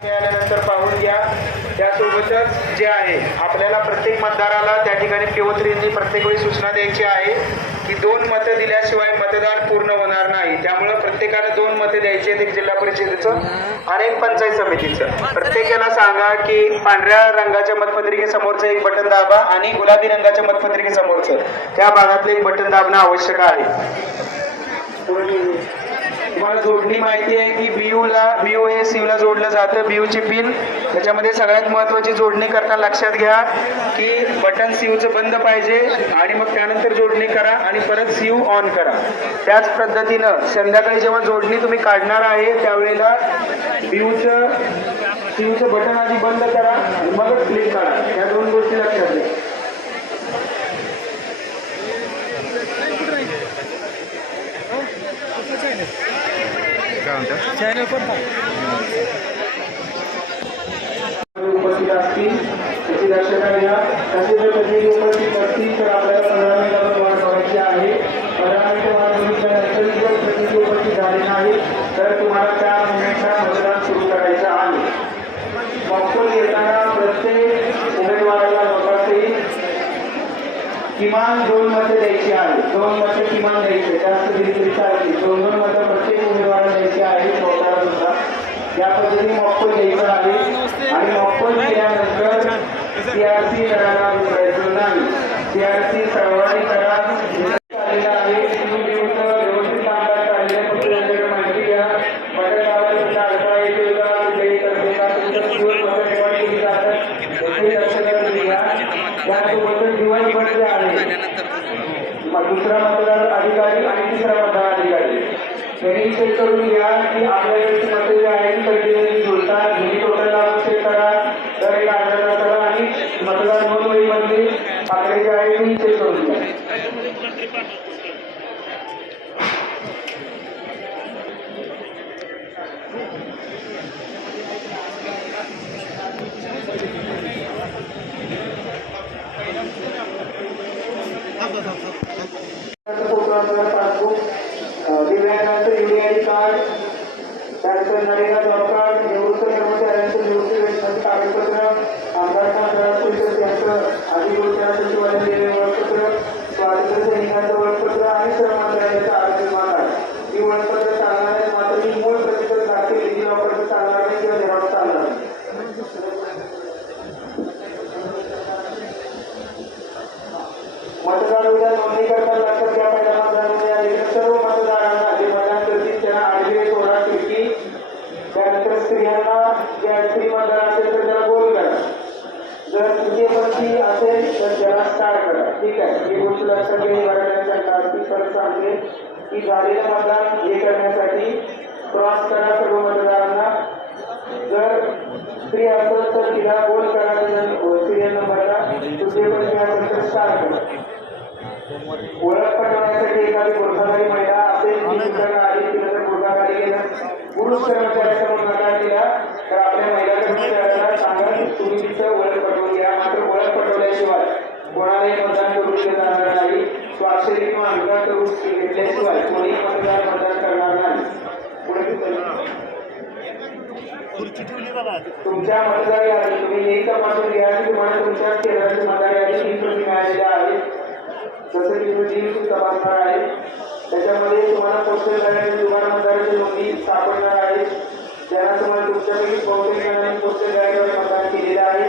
त्यानंतर पाहून घ्या। त्यासोबतच जे आहे आपल्याला प्रत्येक मतदाराला त्या ठिकाणी PO3नी प्रत्येक वेळी सूचना द्यायची आहे की 2 मतं दिल्याशिवाय मतदान पूर्ण होणार नाही। त्यामुळे प्रत्येकाने 2 मतं द्यायची आहेत, एक जिल्हा परिषदेचं आणि एक पंचायत समितीचं। प्रत्येकाला सांगा की पांढऱ्या रंगाच्या मतपत्रिकेसमोरचं एक बटन दाबा आणि गुलाबी रंगाच्या मतपत्रिकेसमोरचं त्या भागातलं एक बटन दाबणं आवश्यक आहे। तुम्हाला जोडणी माहिती आहे की BU हे सीवला जोडलं जातं। BU ची पिन त्याच्यामध्ये सगळ्यात महत्त्वाची जोडणी करताना लक्षात घ्या की बटन सीयूचं बंद पाहिजे आणि मग त्यानंतर जोडणी करा आणि परत सीयू ऑन करा। त्याच पद्धतीनं संध्याकाळी जेव्हा जोडणी तुम्ही काढणार आहे त्यावेळेला सीयूचं बटन आधी बंद करा आणि मगच क्लिक करा। या 2 गोष्टी लक्षात घ्या। चॅनल पण उपस्थित असतील त्याची दक्षता घ्या। तसे जर कधी उपस्थित नसतील तर आपल्याला 15 मिनिटांवर वाट बघायची आहे। 15 मिनिटं वाट बघितल्यानंतर जर प्रतिनिधी उपस्थित झाले नाही तर तुम्हाला त्या मिनिटात मतदान सुरू करायचं आहे। मॉकपोल घेताना प्रत्येक उमेदवाराला लोकांचे किमान 2 मतं द्यायची आहे। 2 मतं किमान द्यायची, जास्त दिली तरी चालते। 2-2 मतं प्रत्येक उमेदवाराला द्यायची आहे। स्वतःला सुद्धा या पद्धतीने मॉकपोल घ्यायचा आहे आणि मॉकपोल केल्यानंतर CRC करायला विसरायचं नाही। CRC सर्वांनी करा आलेला आहे। व्यवस्थित कामकाज चालले फक्त त्यांच्याकडे माहिती घ्या। बटन दाबायला अडथळा येतो का कुठेही करते का तुमच्या सीवर मतं रेकॉर्ड केली जातात हे लक्षात घ्या। त्यासोबतच दिवसभर जे आहे दुसरा मतदार अधिकारी आणि तिसरा मतदार अधिकारी त्यांनी चेक करून घ्या की आपल्याकडची मतं जे आहेत कंटिन्युअसली जुळतात। दोन्ही टोटल चेक करा दर एक अर्धा तासाला आणि मतदार नोंदवहीमधली आकडे जे आहेत ते चेक करून घ्या। पासबुक, दिव्यांगांचं UDI कार्ड, त्यानंतर नरेगा जॉब कार्ड, निवृत्त कर्मचाऱ्यांचं निवृत्ती वेतनाचं कागदपत्र, आमदार खासदार यांचं अधिकृत सचिवालयाने दिलेले ओळखपत्र, स्वातंत्र्य सैनिकांचं ओळखपत्र आणि सर्व मंत्रालयाचं आरोग्य कार्ड। ही ओळखपत्र चालणार आहेत, मात्र ही मूळ प्रतिकृत दाखल डिजिलॉकरचं चालणार नाही किंवा झेरॉक्स चालणार नाही। मतदार उद्या नोंदणी करताना लक्षात घ्या पहिल्या मतदारांमध्ये आलेल्या सर्व मतदारांना जे मतदान करतील त्यांना आडवी सोडा खिडकी। त्यानंतर स्त्रियांना ज्या स्त्री मतदार असेल तर त्याला गोल करा। जर तृतीयपंथी असेल तर त्याला स्टार करा। ठीक आहे, ही गोष्ट लक्षात घ्या। मराठ्यांच्या परत सांगते की झालेलं मतदान हे करण्यासाठी क्रॉस करा सर्व मतदारांना। जर स्त्री असेल तर तिला गोल करा सिरियल नंबरला। तृतीयपंथी असेल तर स्टार करा। ओळख पटवण्यासाठी एखादी गुन्हेगारी महिला असेल ती तुमच्याकडे आली तिला जर गुन्हेगारी केलं पुरुष कर्मचाऱ्यासमोर नकार दिला तर आपल्या महिला कर्मचाऱ्याला सांगा तुम्ही तिचं ओळख पटवून घ्या। मात्र ओळख पटवल्याशिवाय कोणालाही मतदान करू दिले जाणार नाही। स्वाक्षरी किंवा अंगठा करून घेतल्याशिवाय कोणी मतदान करणार नाही। तुमच्या मतदार यादी तुम्ही हे तपासून घ्या की तुम्हाला तुमच्या केंद्राची मतदार यादी ही प्रती मिळालेल्या आहे। जसं की तुम्ही DU तपासणार आहे त्याच्यामध्ये तुम्हाला पोस्टल बॅलेट तुम्हाला मतदाराची नोंदणी सापडणार आहे। ज्यांना तुम्हाला तुमच्यापैकी बहुतेक जणांनी पोस्टल बॅलेटवर मतदान केलेलं आहे